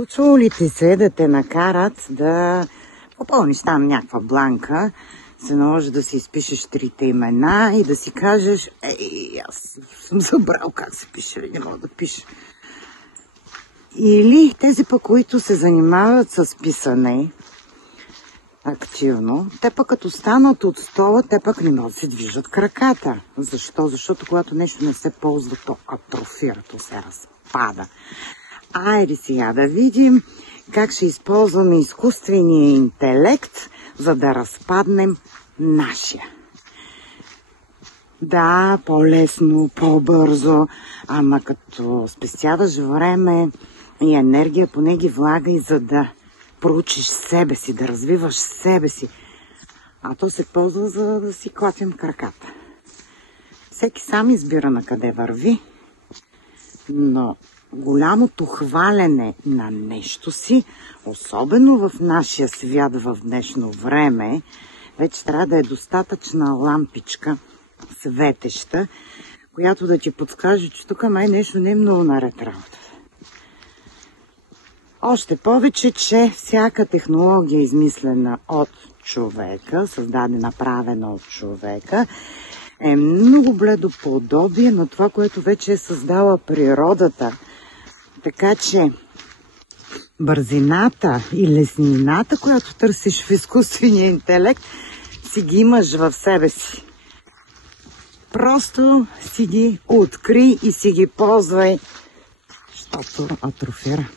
Случвало ли ти се да те накарат да попълниш там някаква бланка, се наложи да си изпишеш 3 имена и да си кажеш: аз съм забрал как се пише, не мога да пиша. Или тези пък, които се занимават с писане активно, те пък като станат от стола, те пък не могат да се движат краката. Защо? Защото когато нещо не се ползва, то атрофира, то се разпада. Айде сега да видим как ще използваме изкуствения интелект, за да разпаднем нашия. Да, по-лесно, по-бързо, ама като спестяваш време и енергия, поне ги влагай, за да проучиш себе си, да развиваш себе си. А то се ползва, за да си клатим краката. Всеки сам избира на къде върви, но голямото хвалене на нещо си, особено в нашия свят в днешно време, вече трябва да е достатъчна лампичка, светеща, която да ти подскаже, че тук май нещо не е много наред работа. Още повече, че всяка технология, измислена от човека, създадена, правена от човека, е много бледо подобие на това, което вече е създала природата. Така че бързината и леснината, която търсиш в изкуствения интелект, си ги имаш в себе си. Просто си ги откри и си ги ползвай, защото атрофира.